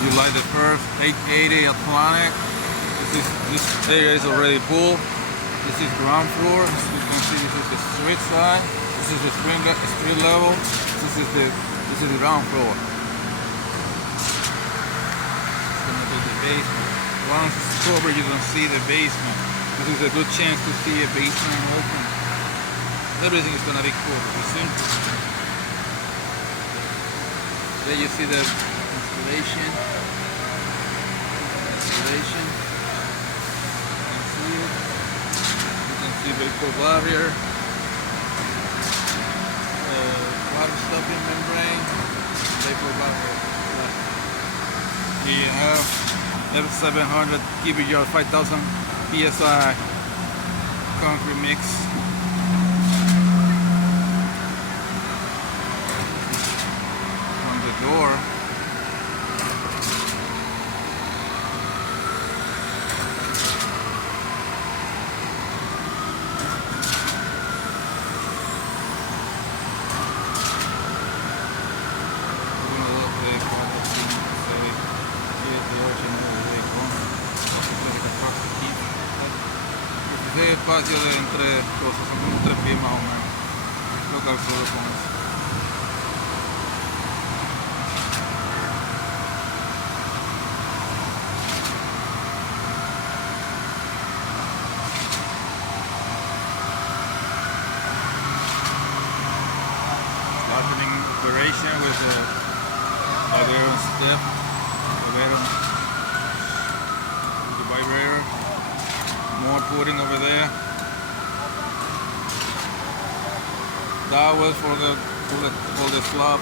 You light the first 880 Atlantic. This area is already full. This is ground floor. As you can see, this is the street side. This is the street level. This is the ground floor. It's gonna be the basement. Once it's covered, you don't see the basement. This is a good chance to see a basement open. Everything is gonna be cool. You see? There you see the installation. You can see vehicle barrier, water stopping membrane, vehicle barrier. Here you have F700 cubic yard 5,000 psi concrete mix. On the door. Ese espacio de entre cosas son como 3 pies más o menos. Lo calculo con eso. Starting operation with the vibrator step, the vibrator. More pudding over there. That was for the slab.